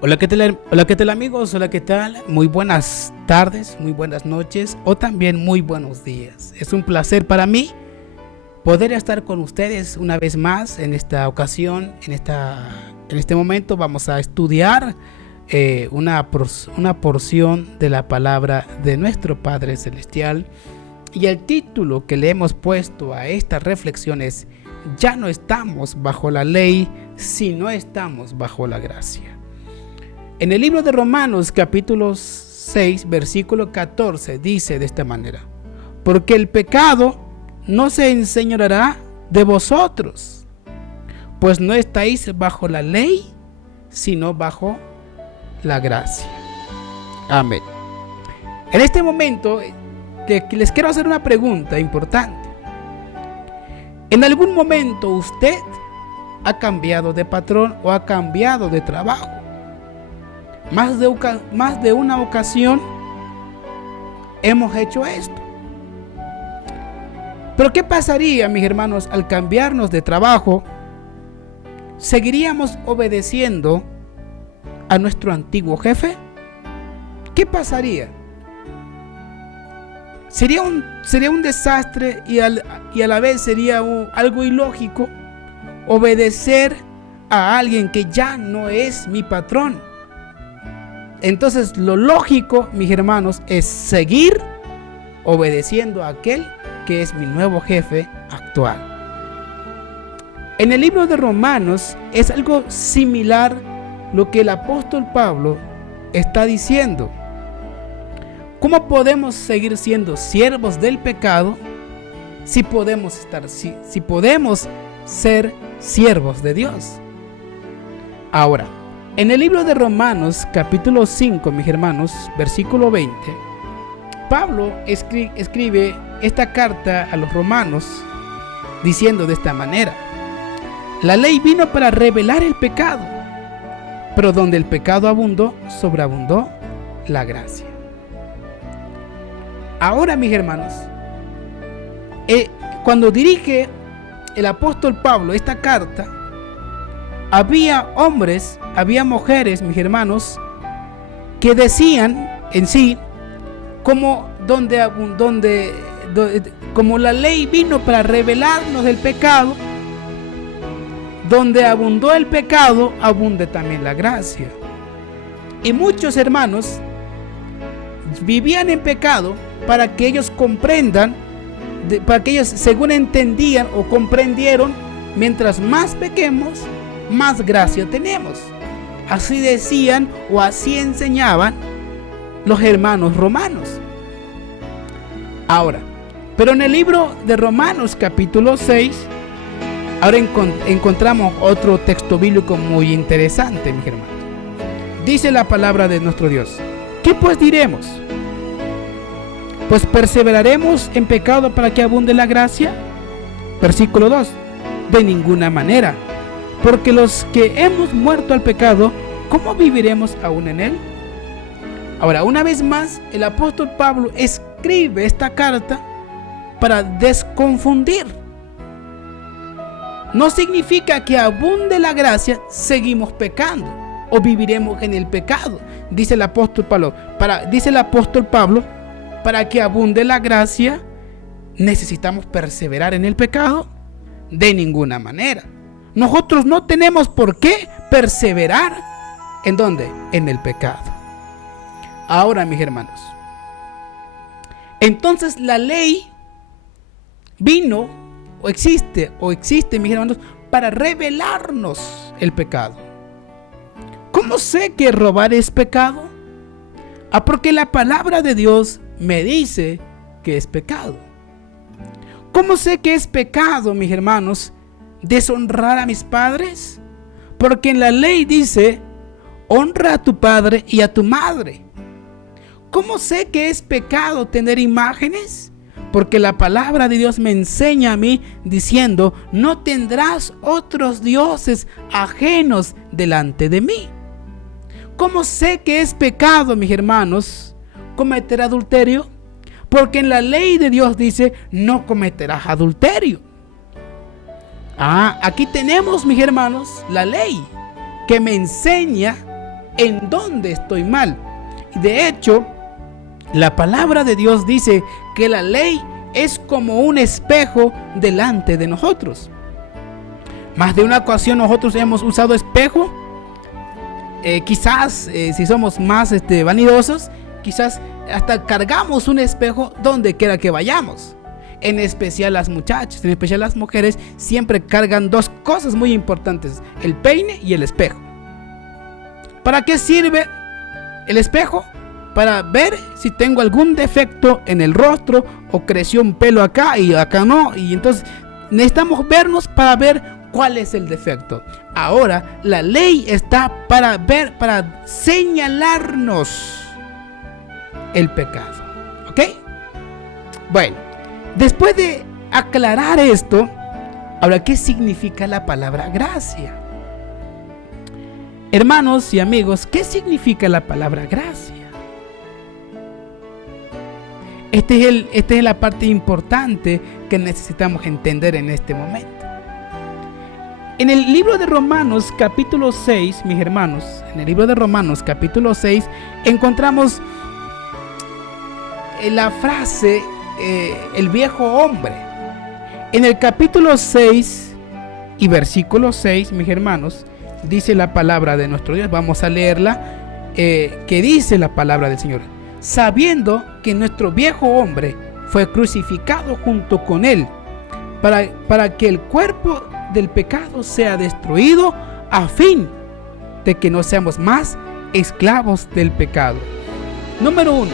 Hola, ¿qué tal amigos? Hola, ¿qué tal? Muy buenas tardes, muy buenas noches o también muy buenos días. Es un placer para mí poder estar con ustedes una vez más en esta ocasión. En este momento vamos a estudiar una porción de la palabra de nuestro Padre Celestial. Y el título que le hemos puesto a esta reflexión es: ya no estamos bajo la ley, sino estamos bajo la gracia. En el libro de Romanos capítulo 6 versículo 14 dice de esta manera: porque el pecado no se enseñoreará de vosotros, pues no estáis bajo la ley, sino bajo la gracia. Amén. En este momento les quiero hacer una pregunta importante. ¿En algún momento usted ha cambiado de patrón o ha cambiado de trabajo? Más de una ocasión hemos hecho esto. Pero ¿qué pasaría, mis hermanos, al cambiarnos de trabajo? ¿Seguiríamos obedeciendo a nuestro antiguo jefe? ¿Qué pasaría? Sería un desastre y a la vez sería algo ilógico obedecer a alguien que ya no es mi patrón. Entonces lo lógico, mis hermanos, es seguir obedeciendo a aquel que es mi nuevo jefe actual. En el libro de Romanos es algo similar lo que el apóstol Pablo está diciendo. ¿Cómo podemos seguir siendo siervos del pecado si podemos ser siervos de Dios? Ahora, en el libro de Romanos, capítulo 5, mis hermanos, versículo 20, Pablo escribe esta carta a los romanos diciendo de esta manera: la ley vino para revelar el pecado, pero donde el pecado abundó, sobreabundó la gracia. Ahora, mis hermanos, cuando dirige el apóstol Pablo esta carta, había hombres, había mujeres, mis hermanos, que decían en sí, como la ley vino para revelarnos el pecado, donde abundó el pecado, abunde también la gracia. Y muchos hermanos vivían en pecado para que ellos comprendan, para que ellos según entendían o comprendieron, mientras más pequemos, más gracia tenemos. Así decían o así enseñaban los hermanos romanos. Ahora, pero en el libro de Romanos capítulo 6, ahora encontramos otro texto bíblico muy interesante, mis hermanos. Dice la palabra de nuestro Dios: ¿qué pues diremos? Pues perseveraremos en pecado para que abunde la gracia. Versículo 2: de ninguna manera, porque los que hemos muerto al pecado, ¿cómo viviremos aún en él? Ahora, una vez más, el apóstol Pablo escribe esta carta para desconfundir. No significa que abunde la gracia, seguimos pecando o viviremos en el pecado. Dice el apóstol Pablo, para que abunde la gracia, ¿necesitamos perseverar en el pecado? De ninguna manera. Nosotros no tenemos por qué perseverar. ¿En dónde? En el pecado. Ahora, mis hermanos, entonces la ley vino o existe, mis hermanos, para revelarnos el pecado. ¿Cómo sé que robar es pecado? Porque la palabra de Dios me dice que es pecado. ¿Cómo sé que es pecado, mis hermanos, deshonrar a mis padres? Porque en la ley dice: honra a tu padre y a tu madre. ¿Cómo sé que es pecado tener imágenes? Porque la palabra de Dios me enseña a mí diciendo: no tendrás otros dioses ajenos delante de mí. ¿Cómo sé que es pecado, mis hermanos, cometer adulterio? Porque en la ley de Dios dice: no cometerás adulterio. Aquí tenemos, mis hermanos, la ley que me enseña en dónde estoy mal. De hecho, la palabra de Dios dice que la ley es como un espejo delante de nosotros. Más de una ocasión nosotros hemos usado espejo. Quizás si somos más vanidosos, quizás hasta cargamos un espejo donde quiera que vayamos. En especial las muchachas, en especial las mujeres, siempre cargan dos cosas muy importantes: el peine y el espejo. ¿Para qué sirve el espejo? Para ver si tengo algún defecto en el rostro, o creció un pelo acá y acá no, y entonces necesitamos vernos para ver cuál es el defecto. Ahora la ley está para ver, para señalarnos el pecado. ¿Ok? Bueno, después de aclarar esto, ahora, ¿qué significa la palabra gracia? Hermanos y amigos, ¿qué significa la palabra gracia? Esta es la parte importante que necesitamos entender en este momento. En el libro de Romanos capítulo 6, mis hermanos, en el libro de Romanos capítulo 6 encontramos la frase el viejo hombre. En el capítulo 6 y versículo 6, mis hermanos, dice la palabra de nuestro Dios. Vamos a leerla, que dice la palabra del Señor: sabiendo que nuestro viejo hombre fue crucificado junto con él, para que el cuerpo del pecado sea destruido, a fin de que no seamos más esclavos del pecado. Número 1.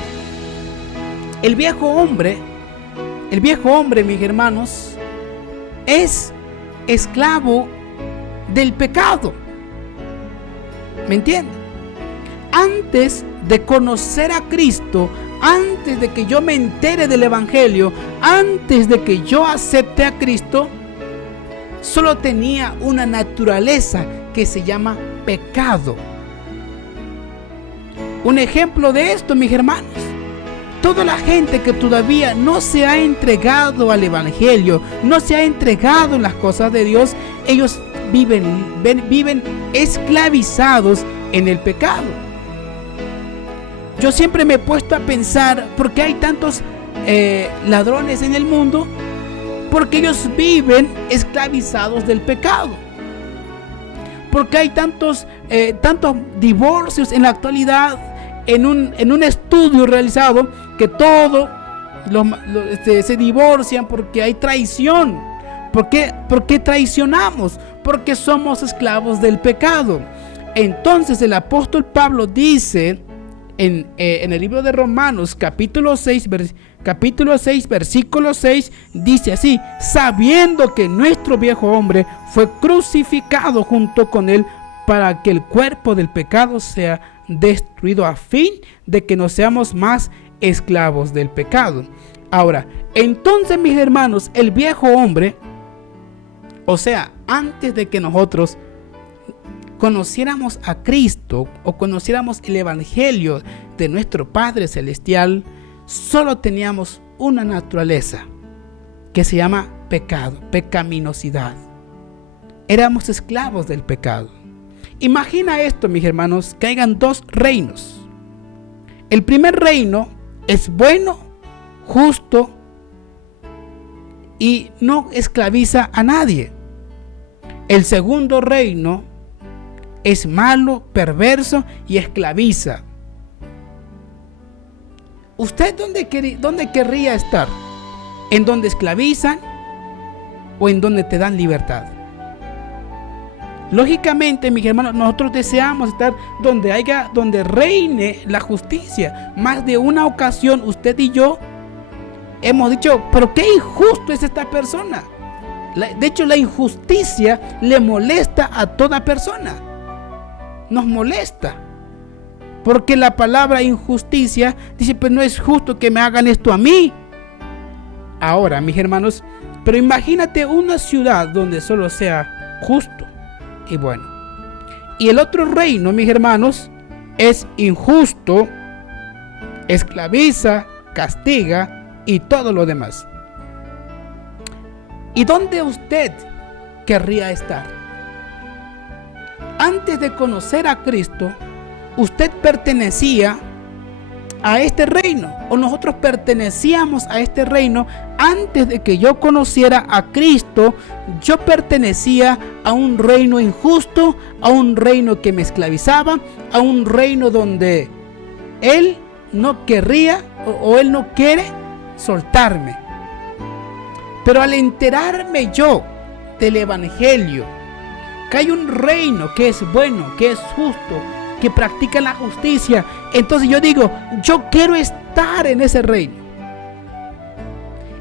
El viejo hombre, mis hermanos, es esclavo del pecado. ¿Me entienden? Antes de conocer a Cristo, antes de que yo me entere del Evangelio, antes de que yo acepte a Cristo, solo tenía una naturaleza que se llama pecado. Un ejemplo de esto, mis hermanos: toda la gente que todavía no se ha entregado al Evangelio, no se ha entregado en las cosas de Dios, ellos viven esclavizados en el pecado. Yo siempre me he puesto a pensar por qué hay tantos ladrones en el mundo, porque ellos viven esclavizados del pecado. Porque hay tantos divorcios en la actualidad. En un estudio realizado, que todos se divorcian porque hay traición. ¿Por qué traicionamos? Porque somos esclavos del pecado. Entonces el apóstol Pablo dice en el libro de Romanos capítulo 6 versículo 6, dice así: sabiendo que nuestro viejo hombre fue crucificado junto con él, para que el cuerpo del pecado sea destruido, a fin de que no seamos más esclavos del pecado. Ahora, entonces, mis hermanos, el viejo hombre, o sea, antes de que nosotros conociéramos a Cristo o conociéramos el Evangelio de nuestro Padre Celestial, solo teníamos una naturaleza que se llama pecado, pecaminosidad. Éramos esclavos del pecado. Imagina esto, mis hermanos, que hayan dos reinos. El primer reino es bueno, justo y no esclaviza a nadie. El segundo reino es malo, perverso y esclaviza. ¿Usted dónde querría estar? ¿En donde esclavizan o en donde te dan libertad? Lógicamente, mis hermanos, nosotros deseamos estar donde reine la justicia. Más de una ocasión usted y yo hemos dicho: pero qué injusto es esta persona. De hecho, la injusticia le molesta a toda persona. Nos molesta, porque la palabra injusticia dice: pues no es justo que me hagan esto a mí. Ahora, mis hermanos, pero imagínate una ciudad donde solo sea justo y bueno. Y el otro reino, mis hermanos, es injusto, esclaviza, castiga y todo lo demás. ¿Y dónde usted querría estar? Antes de conocer a Cristo, usted pertenecía a este reino, o nosotros pertenecíamos a este reino. Antes de que yo conociera a Cristo, yo pertenecía a un reino injusto, a un reino que me esclavizaba, a un reino donde Él no querría o Él no quiere soltarme. Pero al enterarme yo del Evangelio, que hay un reino que es bueno, que es justo, que practica la justicia, entonces yo digo, yo quiero estar en ese reino.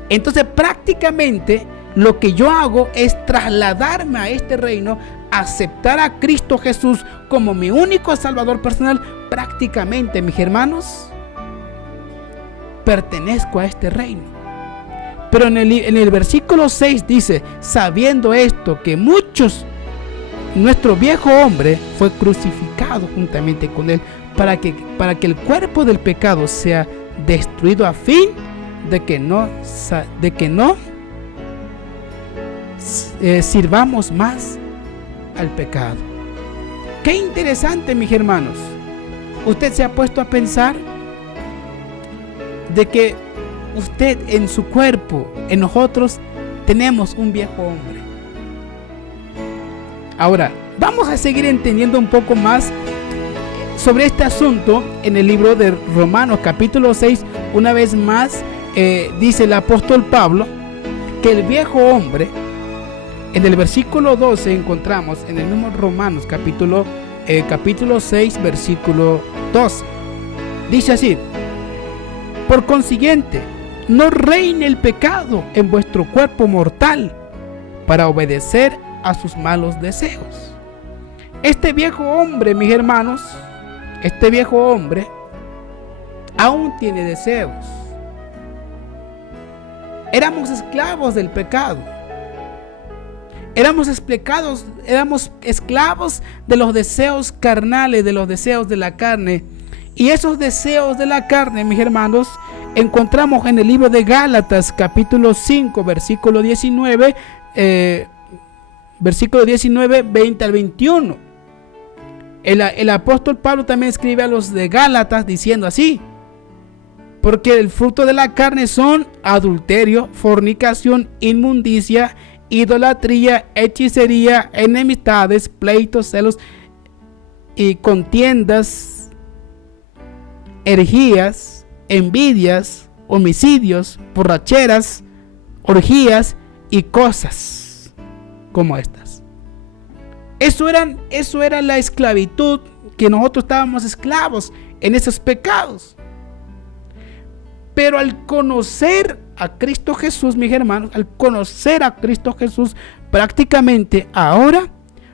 Entonces prácticamente lo que yo hago es trasladarme a este reino, aceptar a Cristo Jesús como mi único Salvador personal. Prácticamente, mis hermanos, pertenezco a este reino. Pero en el versículo 6 dice, sabiendo esto, que nuestro viejo hombre fue crucificado juntamente con él, para que el cuerpo del pecado sea destruido, a fin de que no sirvamos más al pecado. Qué interesante, mis hermanos. Usted se ha puesto a pensar de que usted en su cuerpo, en nosotros, tenemos un viejo hombre. Ahora, vamos a seguir entendiendo un poco más sobre este asunto en el libro de Romanos capítulo 6. Una vez más, dice el apóstol Pablo que el viejo hombre, en el versículo 12 encontramos, en el mismo Romanos capítulo 6, versículo 12, dice así: por consiguiente, no reine el pecado en vuestro cuerpo mortal para obedecer a sus malos deseos. Este viejo hombre, mis hermanos, este viejo hombre aún tiene deseos. Éramos esclavos del pecado. Éramos esclavos de los deseos carnales, de los deseos de la carne. Y esos deseos de la carne, mis hermanos, encontramos en el libro de Gálatas capítulo 5, versículo 19, 20 al 21. El apóstol Pablo también escribe a los de Gálatas diciendo así: porque el fruto de la carne son adulterio, fornicación, inmundicia, idolatría, hechicería, enemistades, pleitos, celos y contiendas, herejías, envidias, homicidios, borracheras, orgías y cosas como estas. Eso era la esclavitud, que nosotros estábamos esclavos en esos pecados. Pero al conocer a Cristo Jesús, mis hermanos, al conocer a Cristo Jesús, prácticamente ahora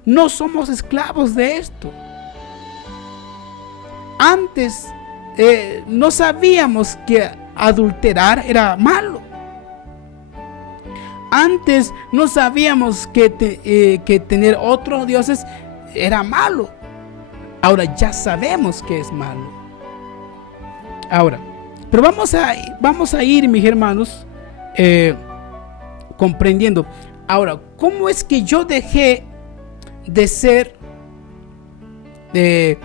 no somos esclavos de esto. Antes no sabíamos que adulterar era malo. Antes no sabíamos que tener otros dioses era malo. Ahora ya sabemos que es malo. Ahora, pero vamos a ir, mis hermanos, comprendiendo. Ahora, ¿cómo es que yo dejé de ser el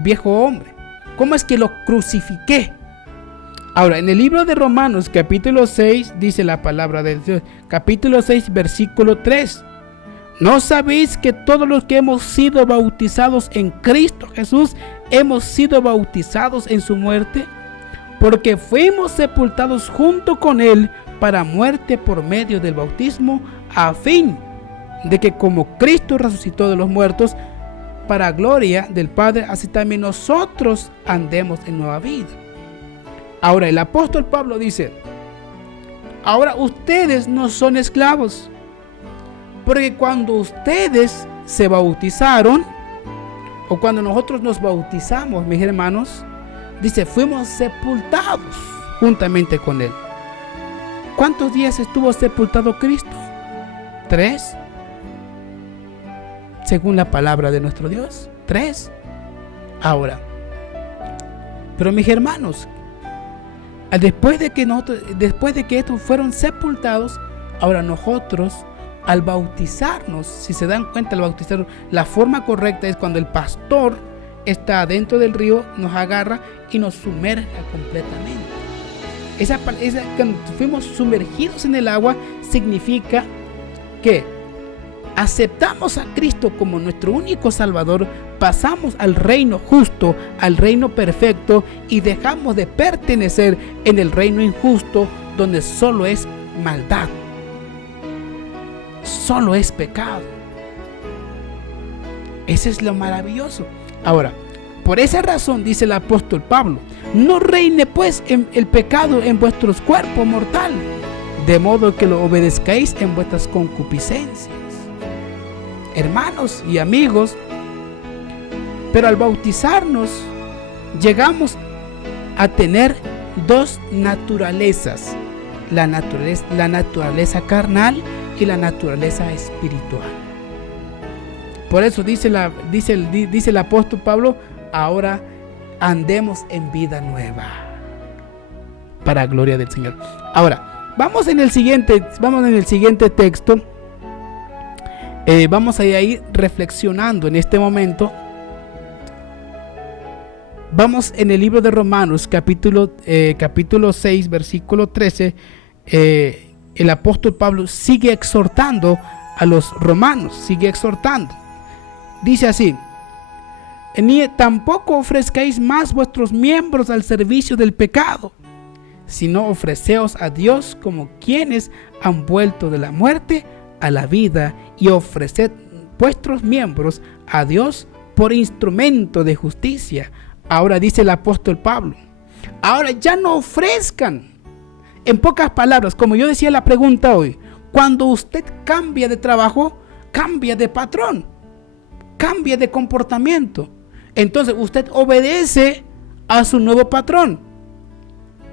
viejo hombre? ¿Cómo es que lo crucifiqué? Ahora, en el libro de Romanos capítulo 6 dice la palabra de Dios, capítulo 6 versículo 3: ¿no sabéis que todos los que hemos sido bautizados en Cristo Jesús hemos sido bautizados en su muerte? Porque fuimos sepultados junto con Él para muerte por medio del bautismo, a fin de que como Cristo resucitó de los muertos para gloria del Padre, así también nosotros andemos en nueva vida. Ahora el apóstol Pablo dice: ahora ustedes no son esclavos, porque cuando ustedes se bautizaron, o cuando nosotros nos bautizamos, mis hermanos, dice, fuimos sepultados juntamente con Él. ¿Cuántos días estuvo sepultado Cristo? 3. Según la palabra de nuestro Dios, 3. Ahora, pero mis hermanos, después de que estos fueron sepultados, ahora nosotros al bautizarnos, si se dan cuenta, al bautizarnos, la forma correcta es cuando el pastor está dentro del río, nos agarra y nos sumerge completamente. Cuando fuimos sumergidos en el agua, significa que aceptamos a Cristo como nuestro único Salvador, pasamos al reino justo, al reino perfecto, y dejamos de pertenecer en el reino injusto, donde solo es maldad, solo es pecado. Ese es lo maravilloso. Ahora, por esa razón dice el apóstol Pablo: no reine pues el pecado en vuestros cuerpos mortales, de modo que lo obedezcáis en vuestras concupiscencias. Hermanos y amigos, pero al bautizarnos llegamos a tener dos naturalezas: la naturaleza carnal y la naturaleza espiritual. Por eso dice el apóstol Pablo: ahora andemos en vida nueva, para gloria del Señor. Ahora, vamos en el siguiente texto. Vamos a ir reflexionando en este momento. Vamos en el libro de Romanos, capítulo 6, versículo 13. El apóstol Pablo sigue exhortando a los romanos, sigue exhortando. Dice así: ni tampoco ofrezcáis más vuestros miembros al servicio del pecado, sino ofreceos a Dios como quienes han vuelto de la muerte a la vida, y ofreced vuestros miembros a Dios por instrumento de justicia. Ahora dice el apóstol Pablo: ahora ya no ofrezcan. En pocas palabras, como yo decía la pregunta hoy, cuando usted cambia de trabajo, cambia de patrón, cambia de comportamiento, entonces usted obedece a su nuevo patrón.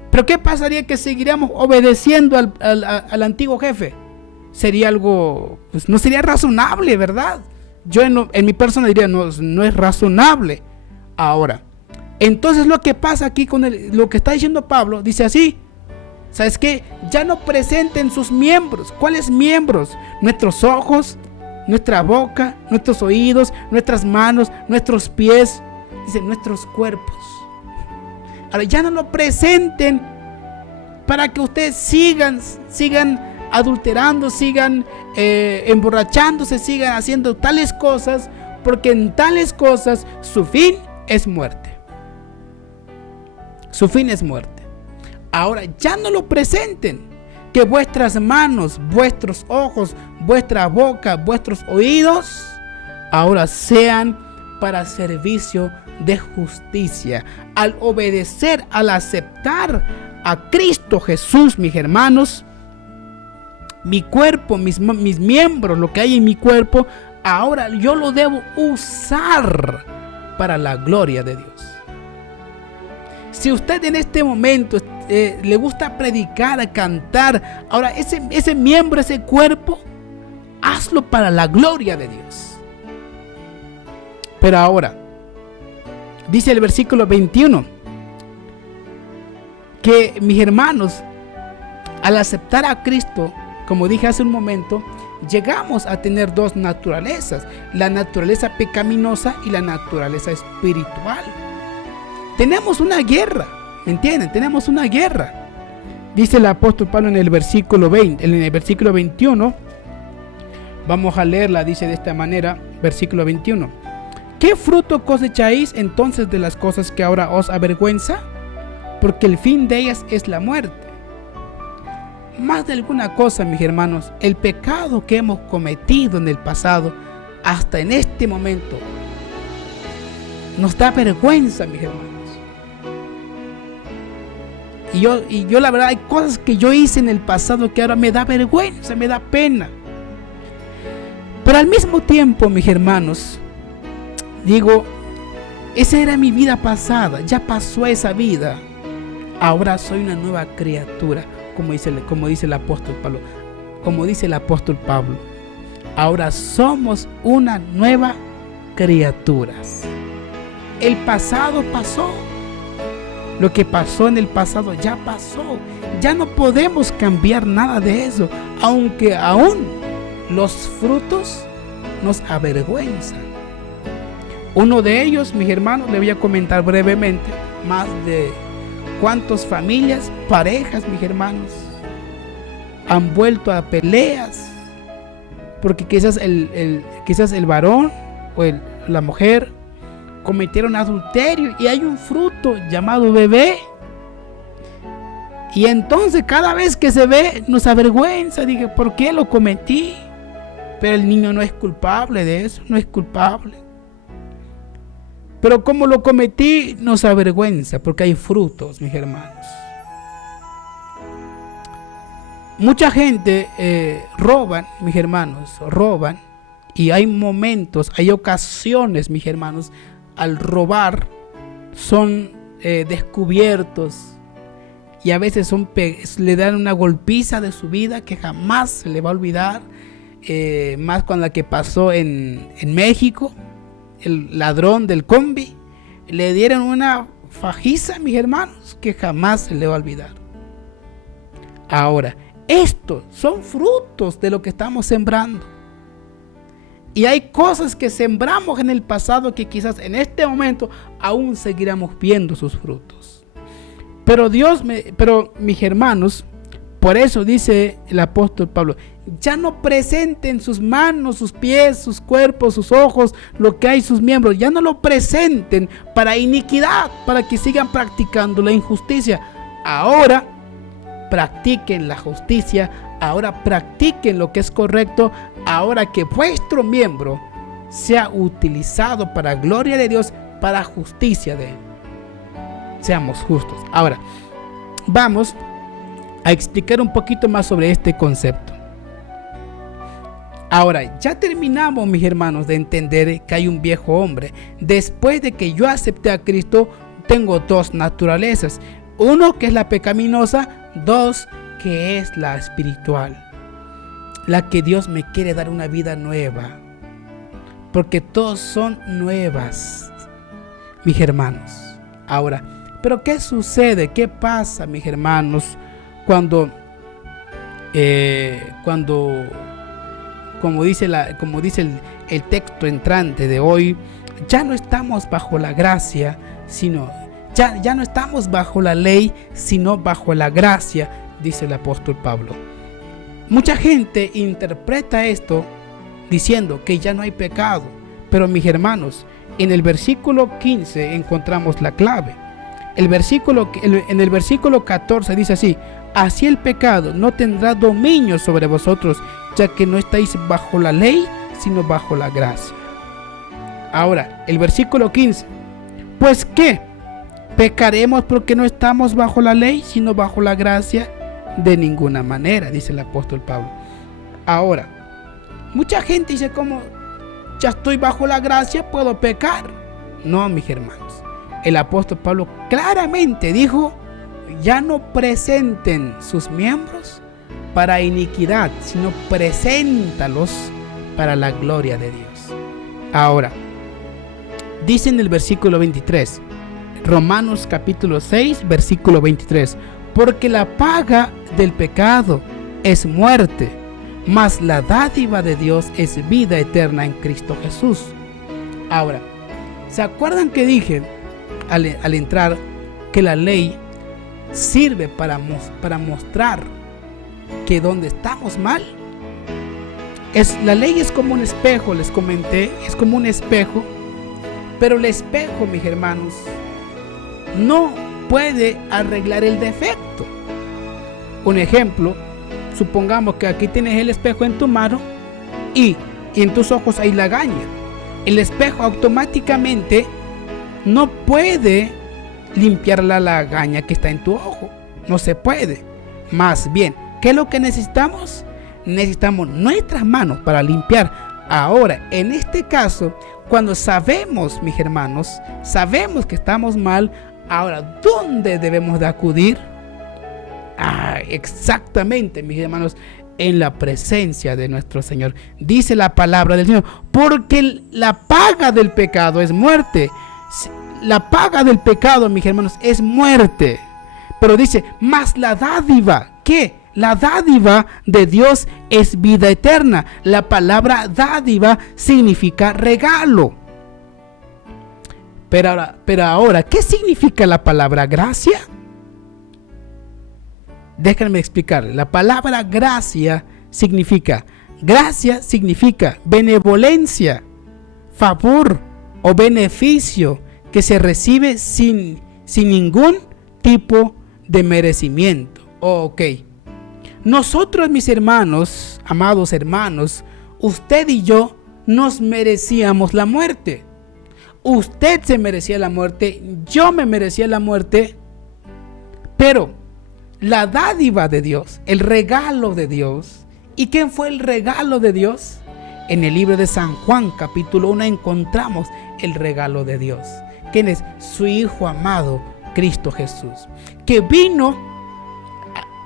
Pero ¿qué pasaría que seguiríamos obedeciendo al antiguo jefe? Sería algo, pues no sería razonable, ¿verdad? Yo en mi persona diría, no es razonable. Ahora, entonces lo que pasa aquí con lo que está diciendo Pablo, dice así: ¿sabes qué? Ya no presenten sus miembros. ¿Cuáles miembros? Nuestros ojos, nuestra boca, nuestros oídos, nuestras manos, nuestros pies, dice nuestros cuerpos. Ahora ya no lo presenten para que ustedes sigan adulterando, sigan emborrachándose, sigan haciendo tales cosas, porque en tales cosas su fin es muerte. Su fin es muerte. Ahora ya no lo presenten, que vuestras manos, vuestros ojos, vuestra boca, vuestros oídos ahora sean para servicio de justicia. Al obedecer, al aceptar a Cristo Jesús, mis hermanos, mi cuerpo, mis miembros, lo que hay en mi cuerpo, ahora yo lo debo usar para la gloria de Dios. Si usted en este momento le gusta predicar, cantar, ahora ese miembro, ese cuerpo, hazlo para la gloria de Dios. Pero ahora, dice el versículo 21, que mis hermanos, al aceptar a Cristo, como dije hace un momento, llegamos a tener dos naturalezas: la naturaleza pecaminosa y la naturaleza espiritual. Tenemos una guerra, ¿me entienden? Tenemos una guerra. Dice el apóstol Pablo en el versículo 20, en el versículo 21, vamos a leerla, dice de esta manera, versículo 21. ¿Qué fruto cosecháis entonces de las cosas que ahora os avergüenza? Porque el fin de ellas es la muerte. Más de alguna cosa, mis hermanos, el pecado que hemos cometido en el pasado, hasta en este momento, nos da vergüenza, mis hermanos. Y yo la verdad, hay cosas que yo hice en el pasado que ahora me da vergüenza, me da pena. Pero al mismo tiempo, mis hermanos, digo, esa era mi vida pasada, ya pasó esa vida. Ahora soy una nueva criatura, como dice el apóstol Pablo. Como dice el apóstol Pablo, ahora somos una nueva criatura. El pasado pasó. Lo que pasó en el pasado ya pasó. Ya no podemos cambiar nada de eso. Aunque aún los frutos nos avergüenzan. Uno de ellos, mis hermanos, le voy a comentar brevemente, más de cuántas familias, parejas, mis hermanos, han vuelto a peleas, porque quizás el varón o la mujer cometieron adulterio y hay un fruto llamado bebé. Y entonces cada vez que se ve nos avergüenza. Dije, ¿por qué lo cometí? Pero el niño no es culpable de eso, no es culpable. Pero como lo cometí nos avergüenza porque hay frutos, mis hermanos. Mucha gente roban, mis hermanos, roban. Y hay momentos, hay ocasiones, mis hermanos, al robar son descubiertos. Y a veces le dan una golpiza de su vida que jamás se le va a olvidar. Más con la que pasó en México. El ladrón del combi. Le dieron una fajiza, mis hermanos, que jamás se le va a olvidar. Ahora, estos son frutos de lo que estamos sembrando. Y hay cosas que sembramos en el pasado que quizás en este momento aún seguiremos viendo sus frutos. Pero mis hermanos, por eso dice el apóstol Pablo, ya no presenten sus manos, sus pies, sus cuerpos, sus ojos, lo que hay, sus miembros, ya no lo presenten para iniquidad, para que sigan practicando la injusticia. Ahora practiquen la justicia, ahora practiquen lo que es correcto, ahora que vuestro miembro sea utilizado para gloria de Dios, para justicia de Él. Seamos justos. Ahora, vamos a explicar un poquito más sobre este concepto. Ahora, ya terminamos, mis hermanos, de entender que hay un viejo hombre. Después de que yo acepté a Cristo, tengo dos naturalezas. Uno, que es la pecaminosa. Dos, que es la espiritual. La que Dios me quiere dar una vida nueva. Porque todos son nuevas, mis hermanos. Ahora, pero ¿qué sucede? ¿Qué pasa, mis hermanos? Cuando como dice el texto entrante de hoy, ya no estamos bajo la gracia, sino ya no estamos bajo la ley, sino bajo la gracia, dice el apóstol Pablo. Mucha gente interpreta esto diciendo que ya no hay pecado, pero mis hermanos, en el versículo 15 encontramos la clave. En el versículo 14 dice así: así el pecado no tendrá dominio sobre vosotros, ya que no estáis bajo la ley, sino bajo la gracia. Ahora, el versículo 15. ¿Pues qué? ¿Pecaremos porque no estamos bajo la ley, sino bajo la gracia? De ninguna manera, dice el apóstol Pablo. Ahora, mucha gente dice, como ya estoy bajo la gracia, puedo pecar. No, mis hermanos. El apóstol Pablo claramente dijo: ya no presenten sus miembros para iniquidad, sino preséntalos para la gloria de Dios. Ahora, dice en el versículo 23, Romanos capítulo 6, versículo 23, porque la paga del pecado es muerte, mas la dádiva de Dios es vida eterna en Cristo Jesús. Ahora, ¿se acuerdan que dije al entrar que la ley sirve para mostrar que donde estamos mal? La ley es como un espejo, les comenté, es como un espejo, pero el espejo, mis hermanos, no puede arreglar el defecto. Un ejemplo, supongamos que aquí tienes el espejo en tu mano y en tus ojos hay lagaña. El espejo automáticamente no puede limpiar la lagaña que está en tu ojo. No se puede. Más bien, ¿qué es lo que necesitamos? Necesitamos nuestras manos para limpiar. Ahora, en este caso, cuando sabemos, mis hermanos, sabemos que estamos mal, ahora, ¿dónde debemos de acudir? Exactamente, mis hermanos, en la presencia de nuestro Señor. Dice la palabra del Señor, porque la paga del pecado es muerte. La paga del pecado, mis hermanos, es muerte. Pero dice, más la dádiva, ¿qué? La dádiva de Dios es vida eterna. La palabra dádiva significa regalo. Pero ahora, ¿qué significa la palabra gracia? Déjenme explicar. La palabra gracia significa benevolencia, favor o beneficio que se recibe sin ningún tipo de merecimiento. Ok. Nosotros, mis hermanos, amados hermanos, usted y yo nos merecíamos la muerte. Usted se merecía la muerte, yo me merecía la muerte, pero la dádiva de Dios, el regalo de Dios. ¿Y quién fue el regalo de Dios? En el libro de San Juan, capítulo 1, encontramos el regalo de Dios. ¿Quién es? Su Hijo amado, Cristo Jesús, que vino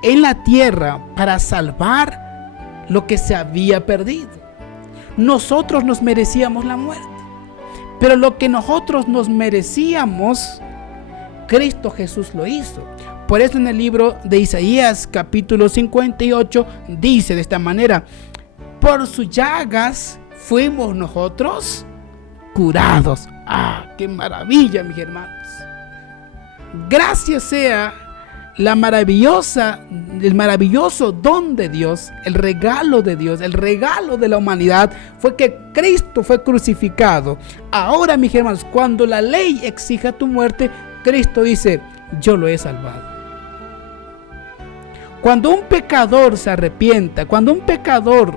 en la tierra para salvar lo que se había perdido. Nosotros nos merecíamos la muerte, pero lo que nosotros nos merecíamos, Cristo Jesús lo hizo. Por eso en el libro de Isaías capítulo 58 dice de esta manera: por sus llagas fuimos nosotros curados. ¡Ah, qué maravilla, mis hermanos! Gracias sea el maravilloso don de Dios, el regalo de Dios, el regalo de la humanidad, fue que Cristo fue crucificado. Ahora, mis hermanos, cuando la ley exija tu muerte, Cristo dice: yo lo he salvado. Cuando un pecador se arrepienta, cuando un pecador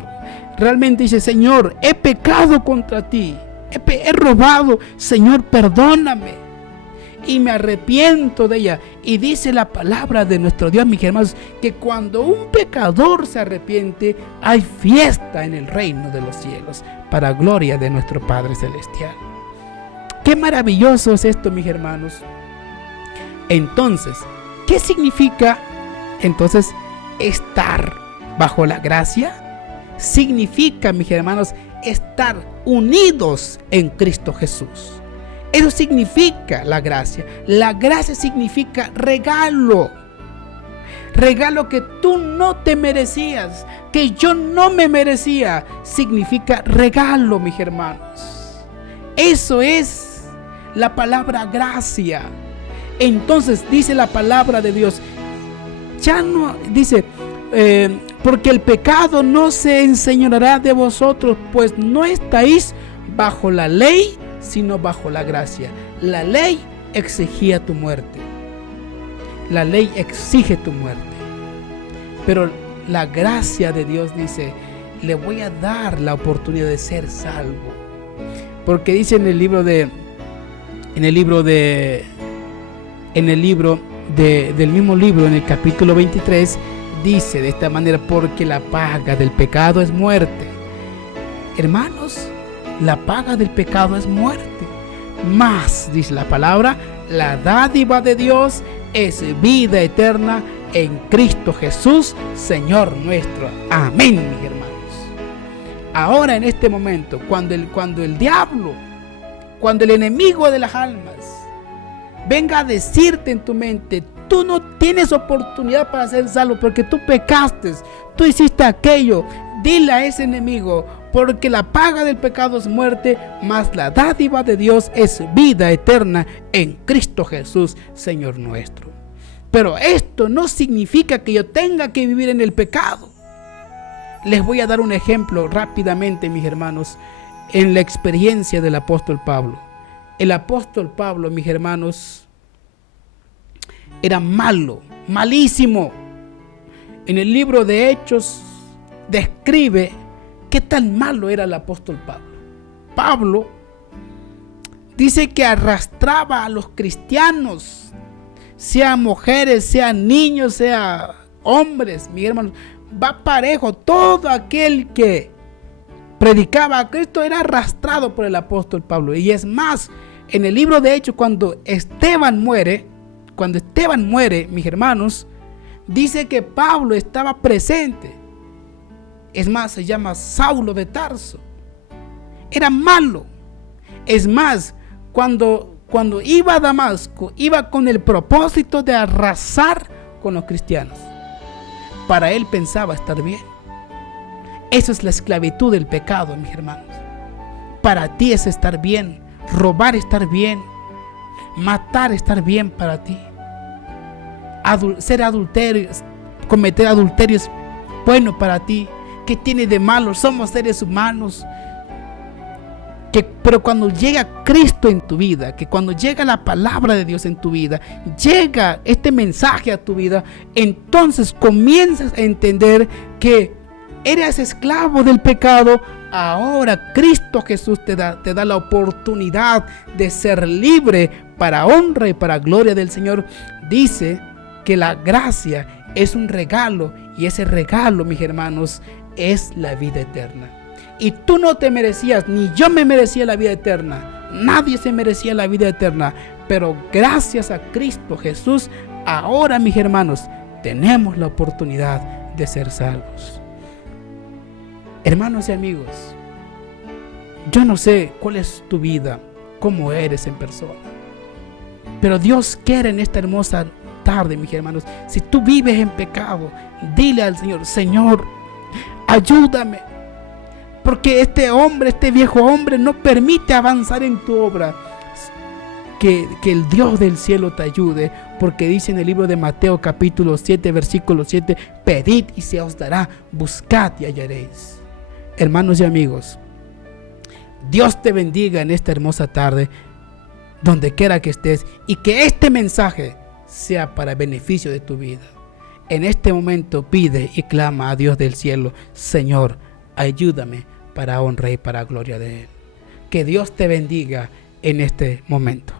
realmente dice: Señor, he pecado contra ti, he robado, Señor, perdóname, y me arrepiento de ella. Y dice la palabra de nuestro Dios, mis hermanos, que cuando un pecador se arrepiente, hay fiesta en el reino de los cielos, para gloria de nuestro Padre Celestial. Qué maravilloso es esto, mis hermanos. Entonces, ¿qué significa entonces estar bajo la gracia? Significa, mis hermanos, estar unidos en Cristo Jesús. Eso significa la gracia. La gracia significa regalo. Regalo que tú no te merecías, que yo no me merecía. Significa regalo, mis hermanos. Eso es la palabra gracia. Entonces dice la palabra de Dios, ya no dice, porque el pecado no se enseñoreará de vosotros, pues no estáis bajo la ley, sino bajo la gracia. La ley exigía tu muerte. La ley exige tu muerte. Pero la gracia de Dios dice: le voy a dar la oportunidad de ser salvo. Porque dice en el libro del mismo libro, en el capítulo 23, dice de esta manera: porque la paga del pecado es muerte. Hermanos, la paga del pecado es muerte. Mas, dice la palabra, la dádiva de Dios es vida eterna en Cristo Jesús, Señor nuestro. Amén, mis hermanos. Ahora, en este momento, cuando el diablo, cuando el enemigo de las almas venga a decirte en tu mente: tú no tienes oportunidad para ser salvo porque tú pecaste, tú hiciste aquello, dile a ese enemigo: porque la paga del pecado es muerte, mas la dádiva de Dios es vida eterna en Cristo Jesús, Señor nuestro. Pero esto no significa que yo tenga que vivir en el pecado. Les voy a dar un ejemplo rápidamente, mis hermanos, en la experiencia del apóstol Pablo. El apóstol Pablo, mis hermanos, era malo, malísimo. En el libro de Hechos describe qué tan malo era el apóstol Pablo. Pablo dice que arrastraba a los cristianos, sean mujeres, sean niños, sean hombres, mis hermanos, va parejo. Todo aquel que predicaba a Cristo era arrastrado por el apóstol Pablo. Y es más, en el libro de Hechos, cuando Esteban muere, mis hermanos, dice que Pablo estaba presente. Es más, se llama Saulo de Tarso. Era malo. Es más, cuando iba a Damasco, iba con el propósito de arrasar con los cristianos. para él pensaba estar bien. Eso es la esclavitud del pecado, mis hermanos. Para ti es estar bien, robar estar bien, matar estar bien para ti. Ser adulterio, cometer adulterio es bueno para ti. ¿Qué tiene de malo? Somos seres humanos. Pero cuando llega Cristo en tu vida, que cuando llega la palabra de Dios en tu vida, llega este mensaje a tu vida, entonces comienzas a entender que eres esclavo del pecado. Ahora Cristo Jesús te da la oportunidad de ser libre para honra y para gloria del Señor. Dice que la gracia es un regalo, y ese regalo, mis hermanos, es la vida eterna. Y tú no te merecías, ni yo me merecía la vida eterna. Nadie se merecía la vida eterna. Pero gracias a Cristo Jesús, ahora, mis hermanos, tenemos la oportunidad de ser salvos. Hermanos y amigos, yo no sé cuál es tu vida, cómo eres en persona, pero Dios quiere en esta hermosa tarde, mis hermanos, si tú vives en pecado, dile al Señor: Señor, ayúdame, porque este viejo hombre no permite avanzar en tu obra. Que el Dios del cielo te ayude, porque dice en el libro de Mateo capítulo 7 versículo 7: pedid y se os dará, buscad y hallaréis. Hermanos y amigos, Dios te bendiga en esta hermosa tarde, donde quiera que estés, y que este mensaje sea para beneficio de tu vida. En este momento pide y clama a Dios del cielo: Señor, ayúdame para honra y para gloria de Él. Que Dios te bendiga en este momento.